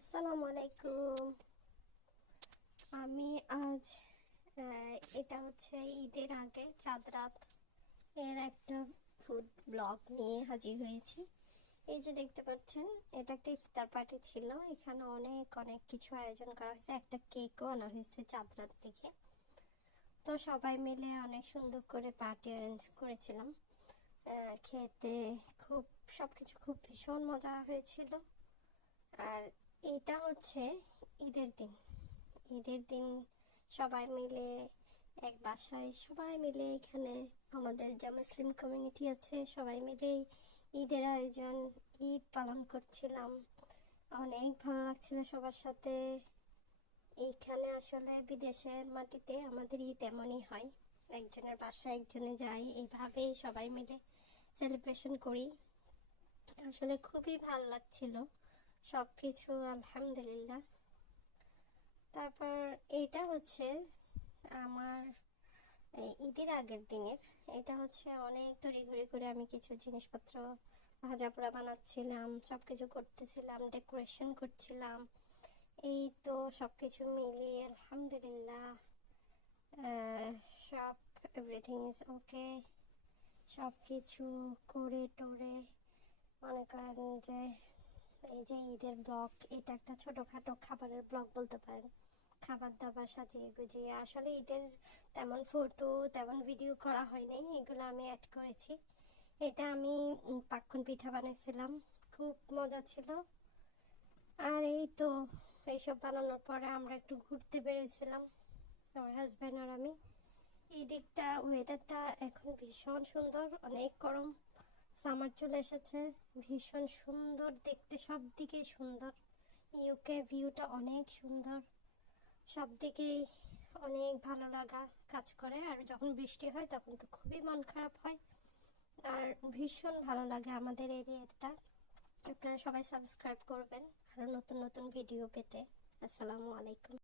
আসসালামু আলাইকুম। আমি আজ এটা হচ্ছে ঈদের আগে চাঁদ রাত এর একটা ফুড ব্লগ নিয়ে হাজির হয়েছি। এই যে দেখতে পাচ্ছেন, এটা একটা ইফতার পার্টি ছিল। এখানে অনেক অনেক কিছু আয়োজন করা হয়েছে, একটা কেকও আনা হয়েছে চাঁদ রাত থেকে। তো সবাই মিলে অনেক সুন্দর করে পার্টি অ্যারেঞ্জ করেছিলাম। খেতে খুব সবকিছু খুব ভীষণ মজা হয়েছিল। আর এটা হচ্ছে ঈদের দিন। ঈদের দিন সবাই মিলে এক বাসায় সবাই মিলে এখানে আমাদের যে মুসলিম কমিউনিটি আছে সবাই মিলে ঈদের আয়োজন, ঈদ পালন করছিলাম। অনেক ভালো লাগছিল সবার সাথে। এইখানে আসলে বিদেশের মাটিতে আমাদের ঈদ এমনই হয়, একজনের বাসায় একজনে যাই, এইভাবেই সবাই মিলে সেলিব্রেশন করি। আসলে খুবই ভালো লাগছিল সব কিছু, আলহামদুলিল্লাহ। তারপর এটা হচ্ছে আমার ঈদের আগের দিনের। এটা হচ্ছে অনেক তড়িঘড়ি করে আমি কিছু জিনিসপত্র ভাজা পোড়া বানাচ্ছিলাম, সব কিছু করতেছিলাম, ডেকোরেশন করছিলাম। এই তো সব কিছু মিলিয়ে আলহামদুলিল্লাহ সব এভরিথিং ইজ ওকে। সব কিছু করে টোরে মনে করেন যে এই যে ঈদের ব্লগ, এটা একটা ছোটোখাটো খাবারের ব্লগ বলতে পারেন। খাবার দাবার সাজিয়ে গুজিয়ে, আসলে ঈদের তেমন ফটো তেমন ভিডিও করা হয়নি, এগুলো আমি অ্যাড করেছি। এটা আমি পাক্কন পিঠা বানিয়েছিলাম, খুব মজা ছিল। আর এই তো এইসব বানানোর পরে আমরা একটু ঘুরতে বেরিয়েছিলাম, আমার হাজব্যান্ড আর আমি। এই দিকটা ওয়েদারটা এখন ভীষণ সুন্দর, অনেক গরম, সামার চলে এসেছে, ভীষণ সুন্দর দেখতে, সব দিকেই সুন্দর। ইউকে ভিউটা অনেক সুন্দর, সব দিকেই অনেক ভালো লাগা কাজ করে। আর যখন বৃষ্টি হয় তখন তো খুবই মন খারাপ হয়, আর ভীষণ ভালো লাগে আমাদের এরিয়াটা। আপনারা সবাই সাবস্ক্রাইব করবেন আরও নতুন নতুন ভিডিও পেতে। আসসালামু আলাইকুম।